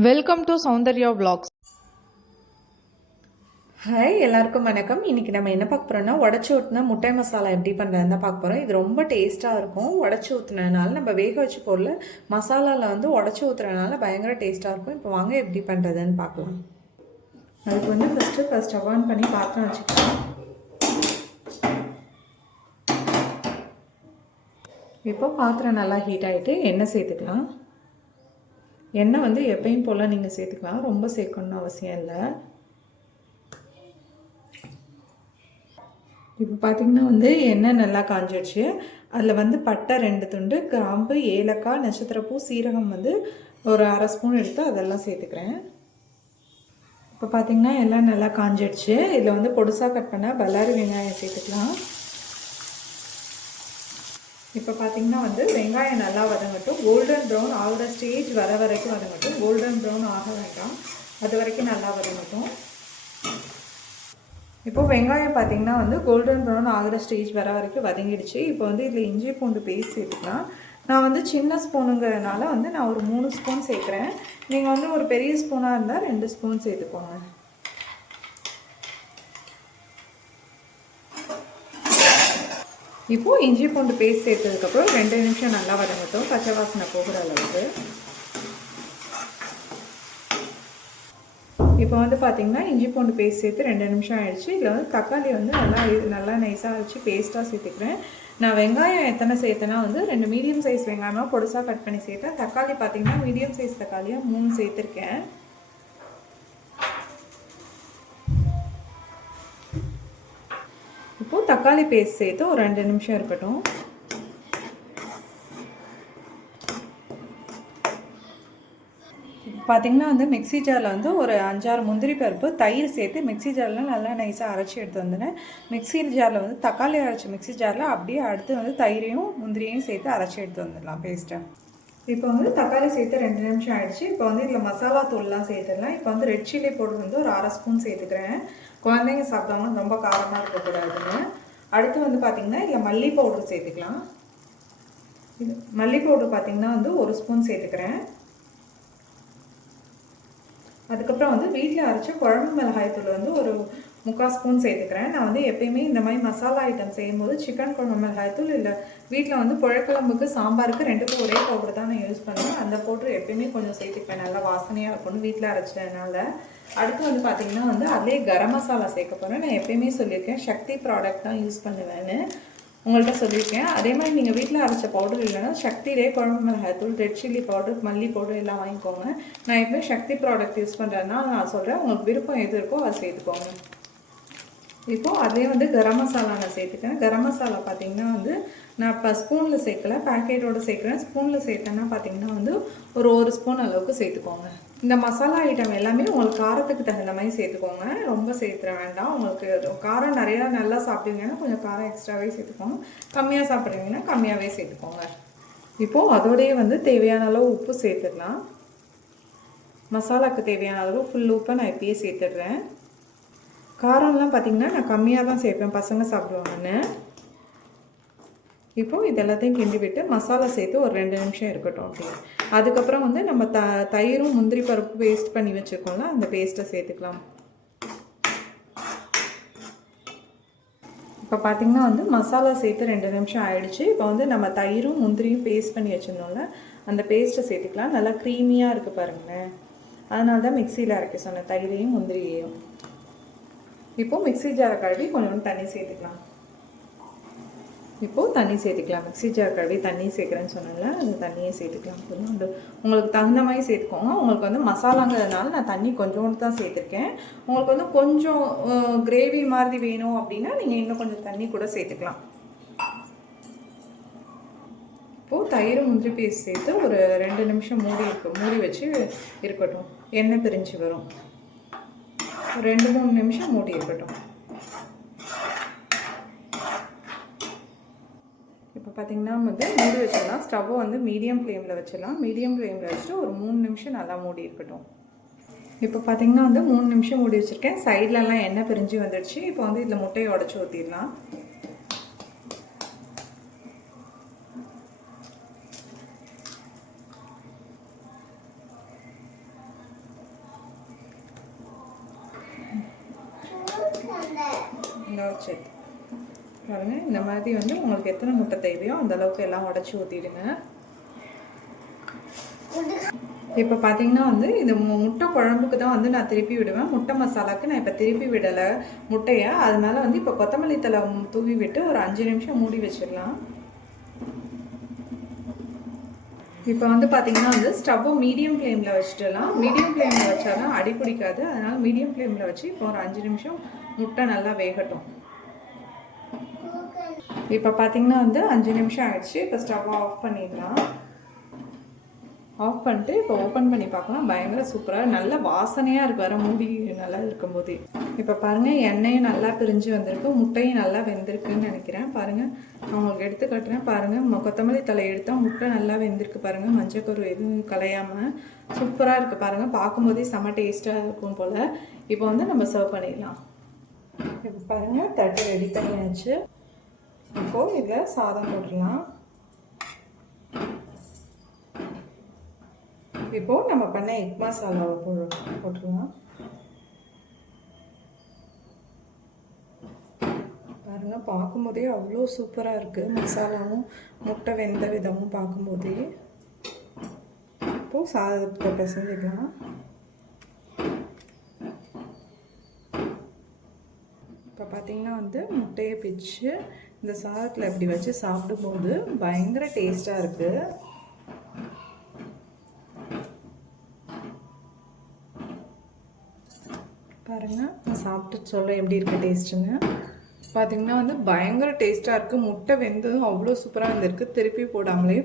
Welcome to Soundarya vlogs. Hi எல்லாருக்கும் வணக்கம். இன்றைக்கி நம்ம என்ன பார்க்க போகிறோம்னா உடச்சி ஊற்றின முட்டை மசாலா எப்படி பண்ணுறதுன்னு தான் பார்க்க போகிறோம் இது ரொம்ப டேஸ்ட்டாக இருக்கும். உடச்சி ஊற்றுனதுனால நம்ம வேக வச்சு பொருள் மசாலாவில் வந்து உடச்சி ஊற்றுறதுனால பயங்கர டேஸ்ட்டாக இருக்கும். இப்போ வாங்க எப்படி பண்ணுறதுன்னு பார்க்கலாம். அதுக்கு வந்து ஃபஸ்ட்டு ஃபஸ்ட் ஸ்டவ் ஆன் பண்ணி பாத்திரம் வச்சுக்கலாம். இப்போ பாத்திரம் நல்லா ஹீட் ஆகிட்டு எண்ணெய் சேர்த்துக்கலாம். எண்ணெய் வந்து எப்பயும் போல் நீங்கள் சேர்த்துக்கலாம். ரொம்ப சேர்க்கணும்னு அவசியம் இல்லை. இப்போ பார்த்திங்கன்னா வந்து எண்ணெய் நல்லா காஞ்சிடுச்சு. அதில் வந்து பட்டை ரெண்டு துண்டு கிராம்பு ஏலக்காய் நட்சத்திரப்பூ சீரகம் வந்து ஒரு அரை ஸ்பூன் எடுத்து அதெல்லாம் சேர்த்துக்கிறேன். இப்போ பார்த்திங்கன்னா எல்லாம் நல்லா காஞ்சிடுச்சு. இதில் வந்து பொடுசாக கட் பண்ண பல்லாரி வெங்காயம் சேர்த்துக்கலாம். இப்போ பார்த்தீங்கன்னா வந்து வெங்காயம் நல்லா வதங்கட்டும். கோல்டன் ப்ரௌன் ஆகிற ஸ்டேஜ் வர வரைக்கும் வதங்கட்டும். கோல்டன் ப்ரௌன் ஆக வேண்டாம். அது வரைக்கும் நல்லா வதங்கட்டும். இப்போ வெங்காயம் பார்த்தீங்கன்னா வந்து கோல்டன் ப்ரௌன் ஆகிற ஸ்டேஜ் வர வரைக்கும் வதங்கிடுச்சு. இப்போ வந்து இதில் இஞ்சி பூண்டு பேஸ்ட் சேர்த்துக்கலாம். நான் வந்து சின்ன ஸ்பூனுங்கிறதுனால வந்து நான் ஒரு மூணு ஸ்பூன் சேர்க்குறேன். நீங்கள் வந்து ஒரு பெரிய ஸ்பூனாக இருந்தால் ரெண்டு ஸ்பூன் சேர்த்துக்கோங்க. இப்போது இஞ்சி பூண்டு பேஸ்ட் சேர்த்ததுக்கப்புறம் ரெண்டு நிமிஷம் நல்லா வதங்கட்டும். பச்சை வாசனை போகிற அளவுக்கு. இப்போ வந்து பார்த்தீங்கன்னா இஞ்சி பூண்டு பேஸ்ட் சேர்த்து ரெண்டு நிமிஷம் ஆயிடுச்சு. இதில் வந்து தக்காளி வந்து நல்லா நல்லா நைஸாக வச்சு பேஸ்ட்டாக சேர்த்துக்கிறேன். நான் வெங்காயம் எத்தனை சேர்த்தேன்னா வந்து ரெண்டு மீடியம் சைஸ் வெங்காயமாக பொடுசாக கட் பண்ணி சேர்த்தேன். தக்காளி பார்த்தீங்கன்னா மீடியம் சைஸ் தக்காளியாக மூணு சேர்த்துருக்கேன். இப்போது தக்காளி பேஸ்ட் சேர்த்து ஒரு ரெண்டு நிமிஷம் இருக்கட்டும். பார்த்தீங்கன்னா வந்து மிக்ஸி ஜாரில் வந்து ஒரு அஞ்சாறு முந்திரி பருப்பு தயிர் சேர்த்து மிக்ஸி ஜாரில் நல்லா நைஸாக அரைச்சி எடுத்து வந்துனேன் மிக்ஸி ஜாரில் வந்து தக்காளி அரைச்ச மிக்ஸி ஜாரில் அப்படியே அடுத்து வந்து தயிரையும் முந்திரியும் சேர்த்து அரைச்சி எடுத்து வந்துடலாம் பேஸ்ட்டை இப்போ வந்து தக்காளி சேர்த்து ரெண்டு நிமிஷம் ஆயிடுச்சு. இப்போ வந்து இதில் மசாலா தூள்லாம் சேர்த்துடலாம். இப்போ வந்து ரெட் சில்லி பவுடர் வந்து ஒரு அரை ஸ்பூன் சேர்த்துக்கிறேன். குழந்தைங்க சாப்பிட்டாங்க ரொம்ப காரமாக இருக்கக்கூடாதுன்னு. அடுத்து வந்து பார்த்திங்கன்னா இதில் மல்லி பவுடர் சேர்த்துக்கலாம். இது மல்லி பவுடர் பார்த்திங்கன்னா வந்து ஒரு ஸ்பூன் சேர்த்துக்கிறேன். அதுக்கப்புறம் வந்து வீட்டில் அரைச்ச குழம்பு மிளகாய்த்தூள் வந்து ஒரு முக்கால் ஸ்பூன் சேர்த்துக்கிறேன். நான் வந்து எப்பயுமே இந்த மாதிரி மசாலா ஐட்டம் செய்யும்போது சிக்கன் குழம்பு மிளகாய் தூள் இல்லை வீட்டில் வந்து புழக்கிழம்புக்கு சாம்பாருக்கு ரெண்டுக்கும் ஒரே பவுடர் தான் நான் யூஸ் பண்ணுவேன். அந்த பவுடர் எப்பயுமே கொஞ்சம் சேர்த்துப்பேன். நல்லா வாசனையாக இருக்கும்னு வீட்டில் அரைச்சதுனால. அடுத்து வந்து பார்த்திங்கன்னா வந்து அதிலே கரம் மசாலா சேர்க்க போகிறேன் நான் எப்பயுமே சொல்லியிருக்கேன் சக்தி ப்ராடக்ட் தான் யூஸ் பண்ணுவேன்னு. உங்கள்கிட்ட சொல்லியிருக்கேன். அதே மாதிரி நீங்கள் வீட்டில் அரைச்ச பவுடர் இல்லைன்னா சக்திலே குழம்பு மிளகாய் தூள் ரெட் சில்லி பவுடர் மல்லி பவுடர் எல்லாம் வாங்கிக்கோங்க. நான் எப்பவுமே சக்தி ப்ராடக்ட் யூஸ் பண்ணுறதுனால நான் சொல்கிறேன் உங்களுக்கு விருப்பம் எது இருக்கோ அதை செய்துக்கோங்க இப்போது அதே வந்து கரம் மசாலா நான் சேர்த்துக்கிறேன். கரம் மசாலா பார்த்தீங்கன்னா வந்து நான் இப்போ ஸ்பூனில் சேர்க்கல பேக்கெட்டோட சேர்க்குறேன். ஸ்பூனில் சேர்த்தேன்னா பார்த்தீங்கன்னா வந்து ஒரு ஒரு ஸ்பூன் அளவுக்கு சேர்த்துக்கோங்க. இந்த மசாலா ஐட்டம் எல்லாமே உங்களுக்கு காரத்துக்கு தகுந்த மாதிரி சேர்த்துக்கோங்க. ரொம்ப சேர்த்துற வேண்டாம். உங்களுக்கு காரம் நிறையா நல்லா சாப்பிட்டீங்கன்னா கொஞ்சம் காரம் எக்ஸ்ட்ராவே சேர்த்துக்கோங்க. கம்மியாக சாப்பிட்றீங்கன்னா கம்மியாகவே சேர்த்துக்கோங்க. இப்போது அதோடையே வந்து தேவையான அளவு உப்பு சேர்த்துடலாம். மசாலாவுக்கு தேவையான அளவு ஃபுல் உப்பை நான் இப்பயே சேர்த்துடுறேன். காரம்லாம் பார்த்திங்கன்னா நான் கம்மியாக தான் சேர்ப்பேன். பசங்க சாப்பிடுவாங்கன்னு இப்போது இது எல்லாத்தையும் கிண்டி விட்டு மசாலா சேர்த்து ஒரு ரெண்டு நிமிஷம் இருக்கட்டும் அப்படின்னு அதுக்கப்புறம் வந்து நம்ம த தயிரும் முந்திரி பருப்பு பேஸ்ட் பண்ணி வச்சுருக்கோம்ல அந்த பேஸ்ட்டை சேர்த்துக்கலாம். இப்போ பார்த்திங்கன்னா வந்து மசாலா சேர்த்து ரெண்டு நிமிஷம் ஆயிடுச்சு. இப்போ வந்து நம்ம தயிரும் முந்திரியும் பேஸ்ட் பண்ணி வச்சுருந்தோம்ல அந்த பேஸ்ட்டை சேர்த்துக்கலாம். நல்லா க்ரீமியாக இருக்குது பாருங்களேன். அதனால தான் மிக்சியில் அரைக்க சொன்னேன் தயிரையும் முந்திரியையும். இப்போது மிக்ஸி ஜாரை கழுவி கொஞ்சோண்டு தண்ணி சேர்த்துக்கலாம். இப்போது தண்ணி சேர்த்துக்கலாம். மிக்ஸி ஜார் கழுவி தண்ணி சேர்க்குறேன்னு சொன்னேன்ல அந்த தண்ணியை சேர்த்துக்கலாம். கொஞ்சோண்டு உங்களுக்கு தகுந்த மாதிரி சேர்த்துக்கோங்க. உங்களுக்கு வந்து மசாலாங்கிறதுனால நான் தண்ணி கொஞ்சோண்டு தான் சேர்த்துருக்கேன். உங்களுக்கு வந்து கொஞ்சம் கிரேவி மாதிரி வேணும் அப்படின்னா நீங்கள் இன்னும் கொஞ்சம் தண்ணி கூட சேர்த்துக்கலாம். இப்போது தயிர் முந்திரி பீஸ் சேர்த்து ஒரு ரெண்டு நிமிஷம் மூடி இருக்கு மூடி வச்சு இருக்கட்டும். எண்ணெய் பிரிஞ்சு வரும். ரெண்டு மூணு நிமிஷம் மூடி இருக்கட்டும். இப்போ பார்த்தீங்கன்னா வந்து மூடி வச்சிடலாம். ஸ்டவ்வை வந்து மீடியம் ஃப்ளேமில் வச்சிடலாம். மீடியம் ஃப்ளேமில் வச்சுட்டு ஒரு மூணு நிமிஷம் நல்லா மூடி இருக்கட்டும். இப்போ பார்த்தீங்கன்னா வந்து மூணு நிமிஷம் மூடி வச்சுருக்கேன். சைட்லலாம் எண்ணெய் பிரிஞ்சு வந்துடுச்சு. இப்போ வந்து இதில் முட்டையை உடச்சி ஊற்றிடலாம் இந்த வச்சு பாருங்க இந்த மாதிரி வந்து உங்களுக்கு எத்தனை முட்டை தேவையோ அந்த அளவுக்கு எல்லாம் உடச்சி ஊற்றிடுங்க இப்போ பார்த்தீங்கன்னா வந்து இந்த முட்டை குழம்புக்கு தான் வந்து நான் திருப்பி விடுவேன். முட்டை மசாலாவுக்கு நான் இப்போ திருப்பி விடலை. முட்டையை அதனால வந்து இப்போ கொத்தமல்லி தலை தூவி விட்டு ஒரு அஞ்சு நிமிஷம் மூடி வச்சிடலாம். இப்போ வந்து பார்த்தீங்கன்னா வந்து ஸ்டவ்வை மீடியம் ஃப்ளேமில் வச்சுட்டலாம் மீடியம் ஃப்ளேமில் வச்சாலும் அடி பிடிக்காது. அதனால் மீடியம் ஃப்ளேமில் வச்சு இப்போ ஒரு அஞ்சு நிமிஷம் முட்டை நல்லா வேகட்டும். இப்போ பார்த்தீங்கன்னா வந்து அஞ்சு நிமிஷம் ஆயிடுச்சு. இப்போ ஸ்டவ்வை ஆஃப் பண்ணிடலாம். ஆஃப் பண்ணிட்டு இப்போ ஓப்பன் பண்ணி பார்க்கலாம். பயங்கர சூப்பராக நல்ல வாசனையாக இருக்கு. வர மூடி நல்லா இருக்கும்போது இப்போ பாருங்கள் எண்ணெயும் நல்லா பிரிஞ்சு வந்திருக்கு. முட்டையும் நல்லா வெந்திருக்குன்னு நினைக்கிறேன். பாருங்கள் நான் உங்களுக்கு எடுத்து காட்டுறேன். பாருங்கள் கொத்தமல்லி தலை எடுத்தால் முட்டை நல்லா வெந்திருக்கு. பாருங்கள் மஞ்சக்கரு எதுவும் கலையாமல் சூப்பராக இருக்குது பாருங்கள் பார்க்கும்போதே செம்ம டேஸ்ட்டாக இருக்கும் போல். இப்போ வந்து நம்ம சர்வ் பண்ணிடலாம். பாருங்கள் தட்டு ரெடி பண்ணியாச்சு. இப்போது இதில் சாதம் போட்டுடலாம். இப்போது நம்ம பண்ண எக் மசாலாவை போடு போட்டுடலாம். பாருங்க பார்க்கும்போதே அவ்வளோ சூப்பராக இருக்குது மசாலாவும் முட்டை வெந்த விதமும் பார்க்கும்போதே. இப்போது சாதத்தை பிசைஞ்சிக்கலாம். இப்போ பார்த்தீங்கன்னா வந்து முட்டையை பிச்சு இந்த சாதத்தில் இப்படி வச்சு சாப்பிடும்போது பயங்கர டேஸ்ட்டாக இருக்குது பாருங்க நான் சாப்பிட்டு சொல்ல எப்படி இருக்கு டேஸ்ட்டுன்னு. பார்த்தீங்கன்னா வந்து பயங்கர டேஸ்ட்டாக இருக்குது முட்டை வெந்ததும் அவ்வளோ சூப்பராக இருந்திருக்கு. திருப்பி போடாமலே.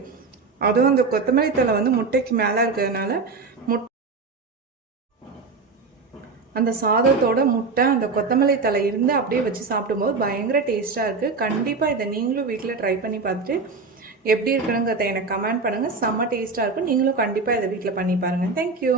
அதுவும் அந்த கொத்தமல்லி தழை வந்து முட்டைக்கு மேலே இருக்கிறதுனால முட்டை அந்த சாதத்தோட முட்டை அந்த கொத்தமல்லி தழை இருந்து அப்படியே வச்சு சாப்பிடும்போது பயங்கர டேஸ்ட்டாக இருக்குது கண்டிப்பாக இதை நீங்களும் வீட்டில் ட்ரை பண்ணி பார்த்துட்டு எப்படி இருக்கணுங்கிறத எனக்கு கமெண்ட் பண்ணுங்கள் செம்ம டேஸ்ட்டாக இருக்கும். நீங்களும் கண்டிப்பாக இதை வீட்டில் பண்ணி பாருங்கள் தேங்க்யூ